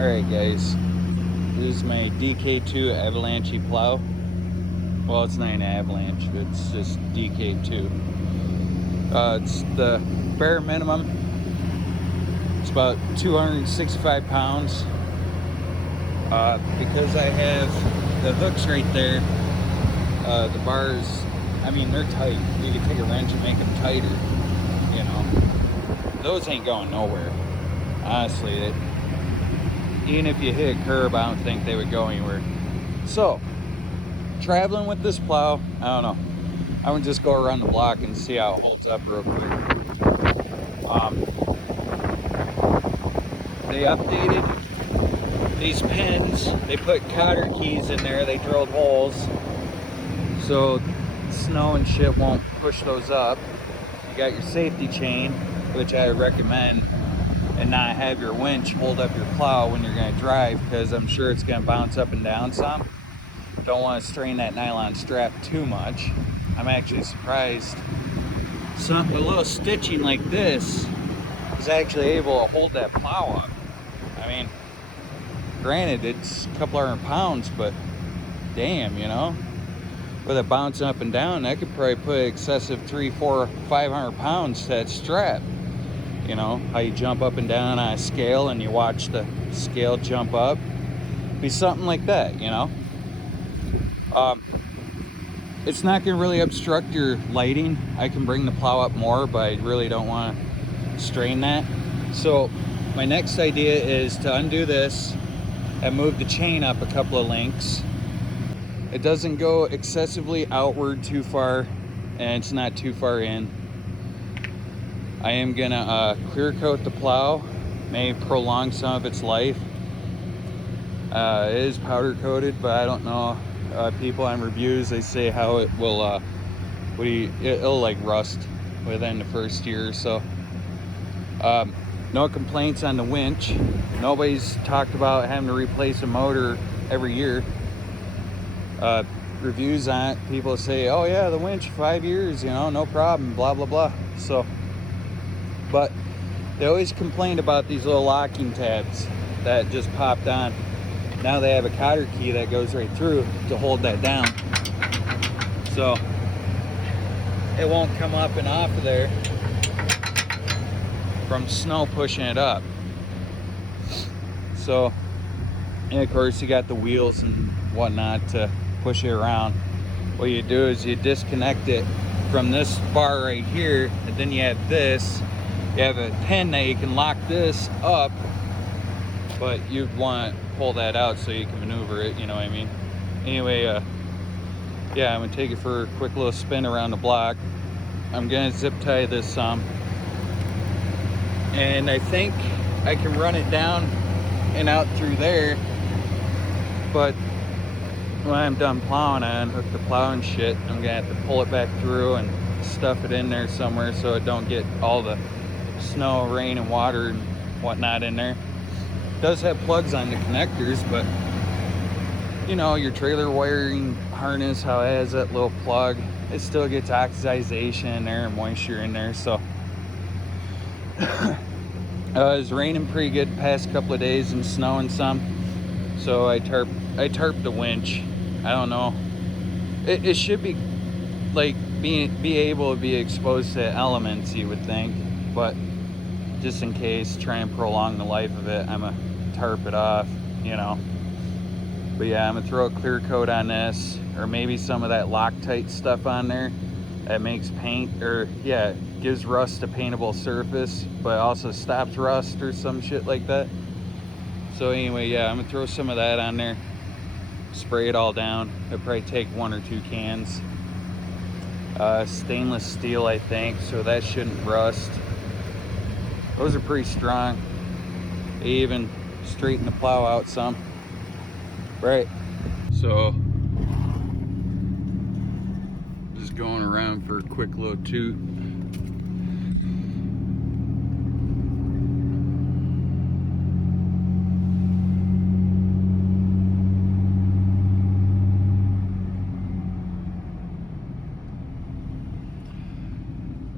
Alright guys, this is my DK2 avalanche plow. Well, it's not an avalanche, it's just DK2. It's the bare minimum. It's about 265 pounds. Because I have the hooks right there, the bars, I mean, they're tight. You can take a wrench and make them tighter, you know. Those ain't going nowhere. Honestly, even if you hit a curb, I don't think they would go anywhere. So, traveling with this plow, I don't know. I would just go around the block and see how it holds up real quick. They updated these pins. They put cotter keys in there. They drilled holes so snow and shit won't push those up. You got your safety chain, which I recommend, and not have your winch hold up your plow when you're going to drive, because I'm sure it's going to bounce up and down some. Don't want to strain that nylon strap too much. I'm actually surprised a little stitching like this is actually able to hold that plow up. I mean, granted, it's a couple hundred pounds, but damn, you know, with it bouncing up and down, that could probably put excessive 300, 400, 500 pounds to that strap. You know, how you jump up and down on a scale and you watch the scale jump up. Be something like that, you know. It's not going to really obstruct your lighting. I can bring the plow up more, but I really don't want to strain that. So my next idea is to undo this and move the chain up a couple of links. It doesn't go excessively outward too far, and it's not too far in. I am gonna clear coat the plow, may prolong some of its life. It is powder coated, but I don't know. People on reviews, they say how it will, it'll like rust within the first year or so. No complaints on the winch. Nobody's talked about having to replace a motor every year. Reviews on it, people say, oh yeah, the winch, 5 years, you know, no problem, blah, blah, blah. So, but they always complained about these little locking tabs that just popped on. Now they have a cotter key that goes right through to hold that down. So it won't come up and off of there from snow pushing it up. So, and of course you got the wheels and whatnot to push it around. What you do is you disconnect it from this bar right here, and then you have this. You have a pin that you can lock this up, but you'd want to pull that out so you can maneuver it, you know what I mean? Anyway, yeah, I'm gonna take it for a quick little spin around the block. I'm gonna zip tie this some, and I think I can run it down and out through there, but when I'm done plowing, I unhook the plow and shit. I'm gonna have to pull it back through and stuff it in there somewhere so it don't get all the snow, rain, and water and whatnot in there. It does have plugs on the connectors, but you know, your trailer wiring harness, how it has that little plug, it still gets oxidization in there and moisture in there. So it was raining pretty good the past couple of days and snowing some, so I tarped the winch. I don't know, it should be like be able to be exposed to elements, you would think, but just in case, try and prolong the life of it, I'm gonna tarp it off, you know. But yeah, I'm gonna throw a clear coat on this, or maybe some of that Loctite stuff on there that makes paint, or yeah, gives rust a paintable surface, but also stops rust or some shit like that. So anyway, yeah, I'm gonna throw some of that on there, spray it all down. It'll probably take 1 or 2 cans. Stainless steel, I think, so that shouldn't rust. Those are pretty strong. They even straighten the plow out some. Right. So, just going around for a quick little toot.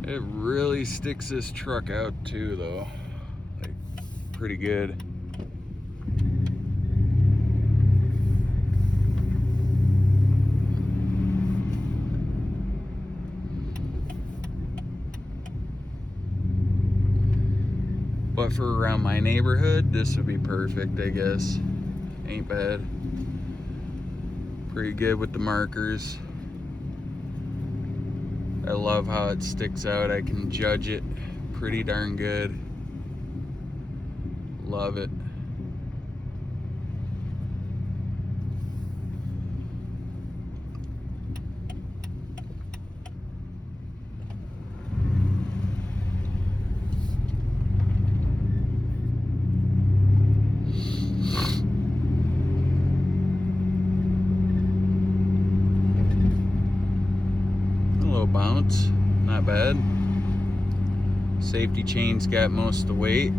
It really sticks this truck out too, though, like pretty good. for around my neighborhood, this would be perfect, I guess. Ain't bad. Pretty good with the markers. I love how it sticks out. I can judge it pretty darn good. Love it. Bounce, not bad. Safety chain's got most of the weight.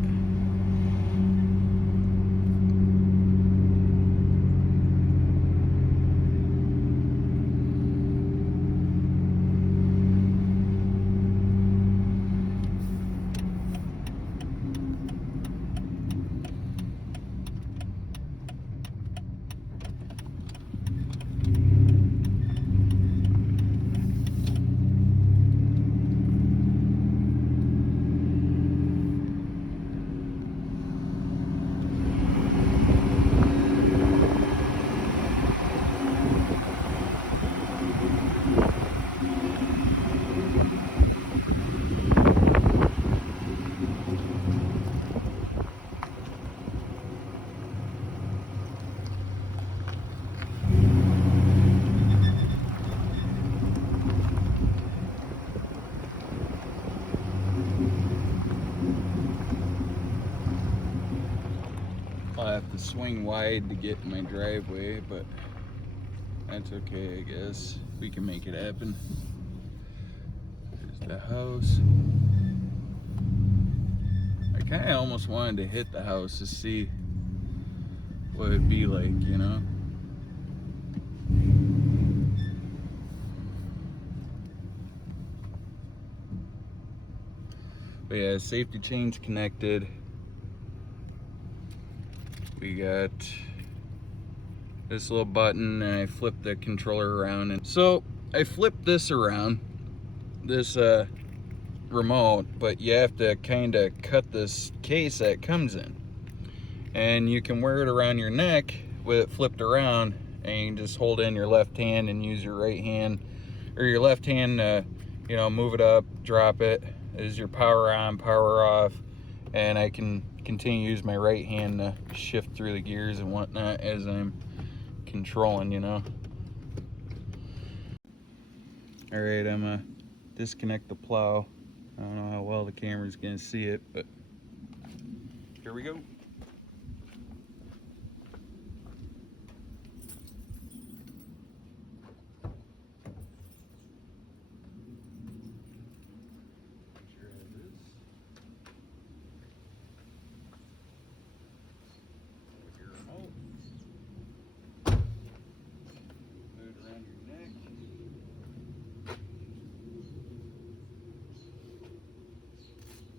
I'll have to swing wide to get in my driveway, but that's okay, I guess. We can make it happen. There's the house. I kind of almost wanted to hit the house to see what it'd be like, you know? But yeah, safety chain's connected. We got this little button, and I flip the controller around. And so I flipped this around, this remote, but you have to kind of cut this case that comes in. And you can wear it around your neck with it flipped around, and you can just hold in your left hand and use your right hand, or your left hand to, you know, move it up, drop it. Is your power on, power off, and I can continue to use my right hand to shift through the gears and whatnot as I'm controlling, you know. All right, I'm gonna disconnect the plow. I don't know how well the camera's gonna see it, but here we go.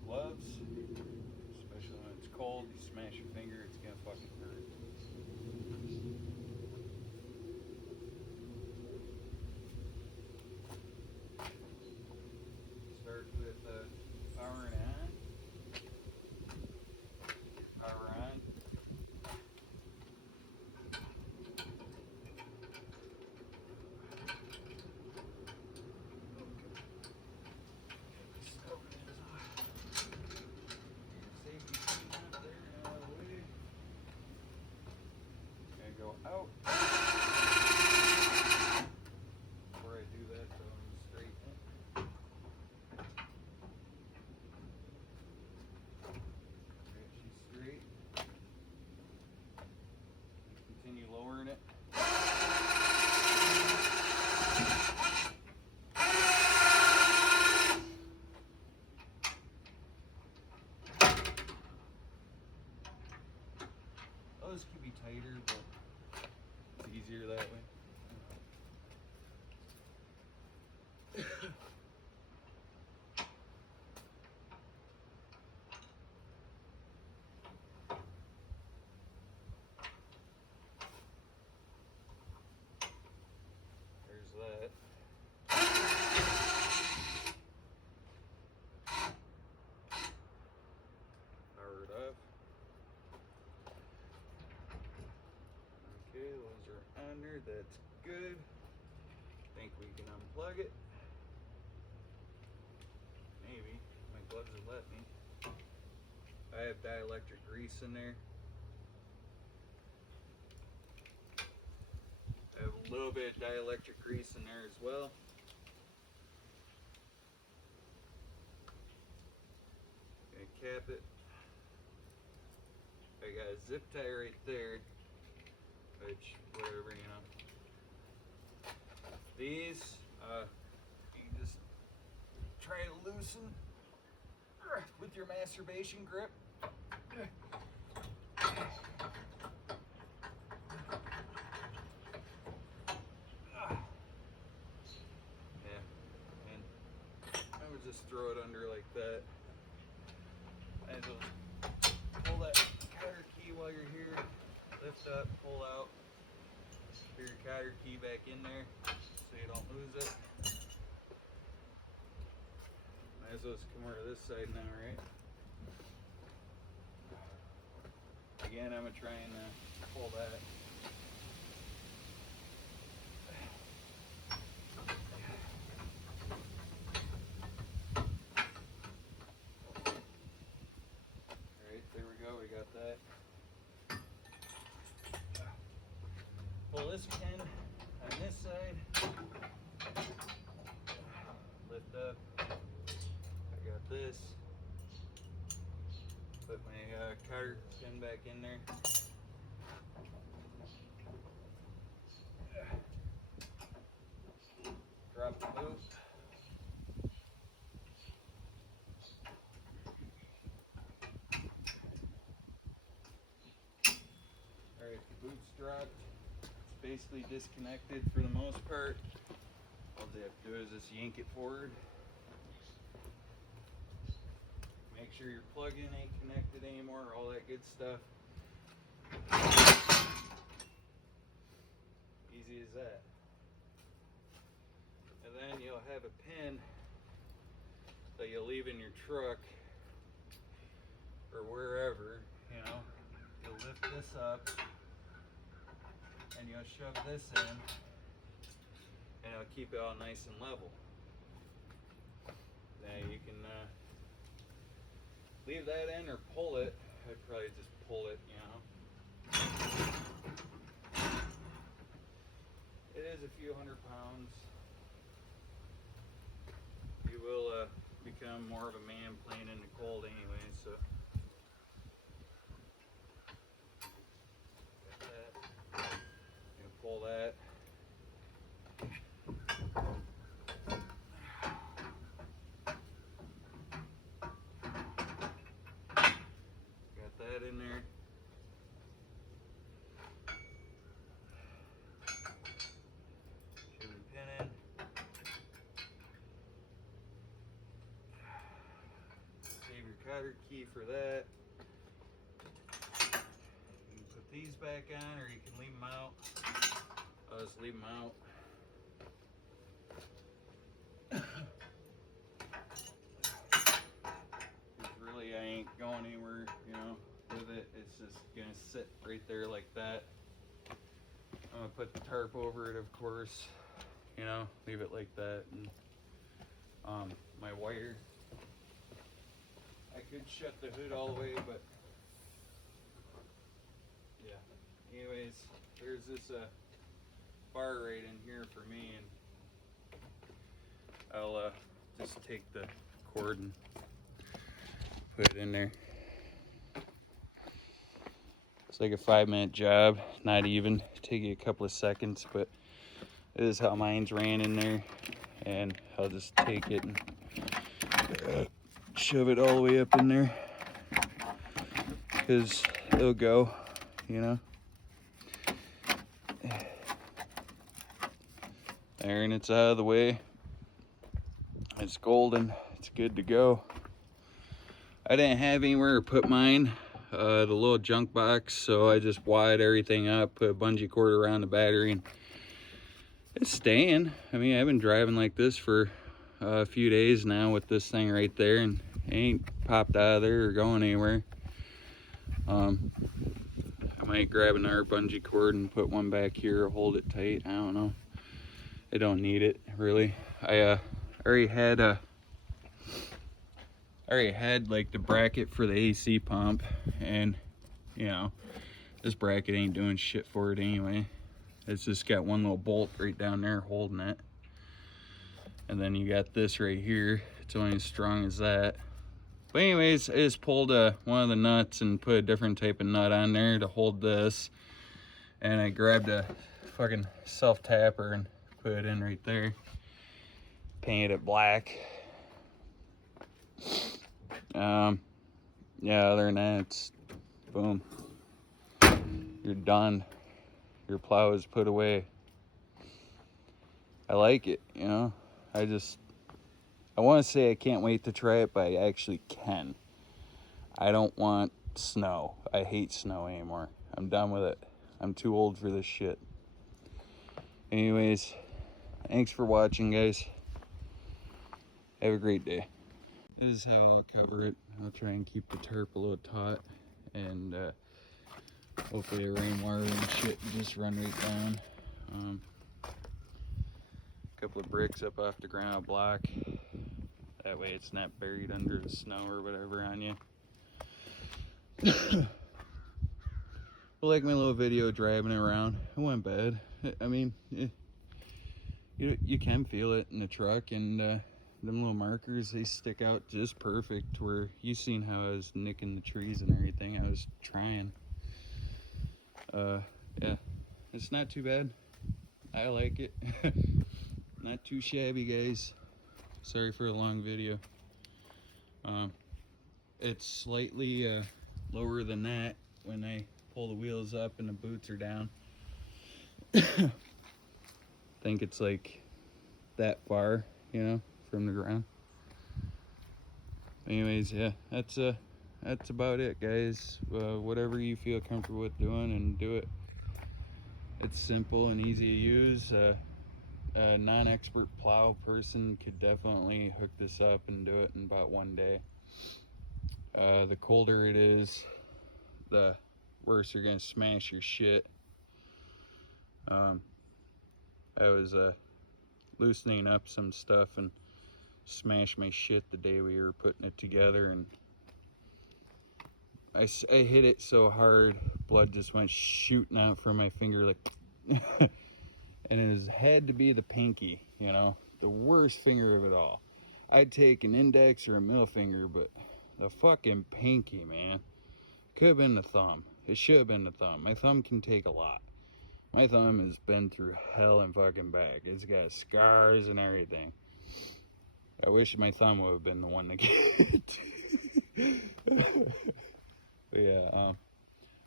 Gloves, especially when it's cold, you smash your finger, it's gonna fucking hurt. Start with powering on. Power on. Go out. Before I do that, so I'm straight in. Okay, she's straight. Continue lowering it. Those could be tighter, but it's easier that way. There's that. Power it up. under. That's good. I think we can unplug it. Maybe. My gloves will let me. I have dielectric grease in there. I have a little bit of dielectric grease in there as well. Gonna cap it. I got a zip tie right there, which, whatever, you know. These, you can just try to loosen with your masturbation grip. Yeah, and I would just throw it under like that. And it'll pull that cotter key while you're here. Lift up, pull out. Put your cotter key back in there so you don't lose it. Might as well just come over to this side now, right? Again, I'm gonna try and pull that. Alright, there we go, we got that. Pull this pin on this side. Lift up. I got this. Put my cotter pin back in there. Drop the boot. Alright, the boot's dropped. It's basically disconnected for the most part. All they have to do is just yank it forward. Make sure your plug-in ain't connected anymore, all that good stuff. Easy as that. And then you'll have a pin that you'll leave in your truck or wherever, you know. You'll lift this up and you'll shove this in and it'll keep it all nice and level. Now you can leave that in or pull it. I'd probably just pull it, you know. It is a few 100 pounds. You will become more of a man playing in the cold anyway, so. Got that. You pull that. Got that in there. Shove the pin in. Save your cotter key for that. You can put these back on or you can leave them out. I'll just leave them out. Really, I ain't going anywhere, you know, with it. It's just gonna sit right there like that. I'm gonna put the tarp over it, of course, you know, leave it like that. And my wire, I could shut the hood all the way, but yeah. Anyways, there's this bar right in here for me, and I'll just take the cord and put it in there. It's like a 5-minute job, not even. Take you a couple of seconds, but this is how mine's ran in there. And I'll just take it and shove it all the way up in there, because it'll go, you know. There, and it's out of the way. It's golden. It's good to go. I didn't have anywhere to put mine, the little junk box, so I just wired everything up, put a bungee cord around the battery, and it's staying. I mean, I've been driving like this for a few days now with this thing right there, and it ain't popped out of there or going anywhere. I Might grab another bungee cord and put one back here, hold it tight. I don't know. I don't need it really. I already had like the bracket for the AC pump, and you know, this bracket ain't doing shit for it anyway. It's just got one little bolt right down there holding it. And then you got this right here. It's only as strong as that. But anyways, I just pulled one of the nuts and put a different type of nut on there to hold this. And I grabbed a fucking self-tapper and put it in right there. Painted it black. Yeah, other than that, it's boom. You're done. Your plow is put away. I like it, you know. I want to say I can't wait to try it, but I actually can. I don't want snow. I hate snow anymore. I'm done with it. I'm too old for this shit. Anyways, thanks for watching, guys. Have a great day. This is how I'll cover it. I'll try and keep the tarp a little taut, and hopefully the rainwater and shit just run right down. Couple of bricks up off the ground block. That way it's not buried under the snow or whatever on you. But like my little video driving around, it went bad. I mean, you can feel it in the truck, and them little markers, they stick out just perfect, where you seen how I was nicking the trees and everything. I was trying. Yeah, it's not too bad. I like it. Not too shabby, guys. Sorry for a long video. It's slightly lower than that when I pull the wheels up and the boots are down. I think it's like that far, you know, from the ground. Anyways, yeah, that's about it, guys. Whatever you feel comfortable with doing, and do it. It's simple and easy to use. A non-expert plow person could definitely hook this up and do it in about one day. The colder it is, the worse you're gonna smash your shit. I was loosening up some stuff and smashed my shit the day we were putting it together, and I hit it so hard, blood just went shooting out from my finger like and it had to be the pinky, you know, the worst finger of it all. I'd take an index or a middle finger, but the fucking pinky, man. Could have been the thumb. It should have been the thumb. My thumb can take a lot. My thumb has been through hell and fucking back. It's got scars and everything. I wish my thumb would have been the one to get. But yeah,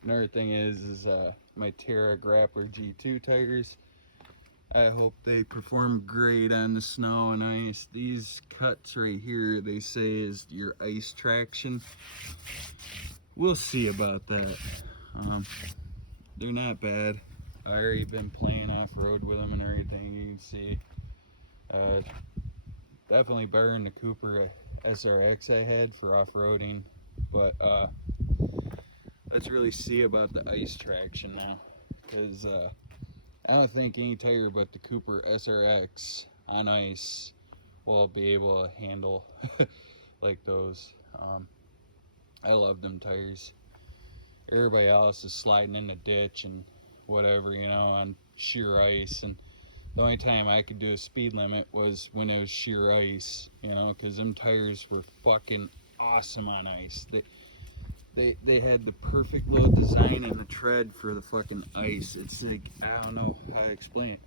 another thing is my Terra Grappler G2 tires. I hope they perform great on the snow and ice. These cuts right here, they say is your ice traction. We'll see about that. They're not bad. I already been playing off-road with them and everything. You can see. Definitely better than the Cooper SRX I had for off-roading. But let's really see about the ice traction now. Because I don't think any tire but the Cooper SRX on ice will be able to handle like those. I love them tires. Everybody else is sliding in the ditch and whatever, you know, on sheer ice. And the only time I could do a speed limit was when it was sheer ice, you know, because them tires were fucking awesome on ice. They had the perfect little design and the tread for the fucking ice. It's like, I don't know how to explain it.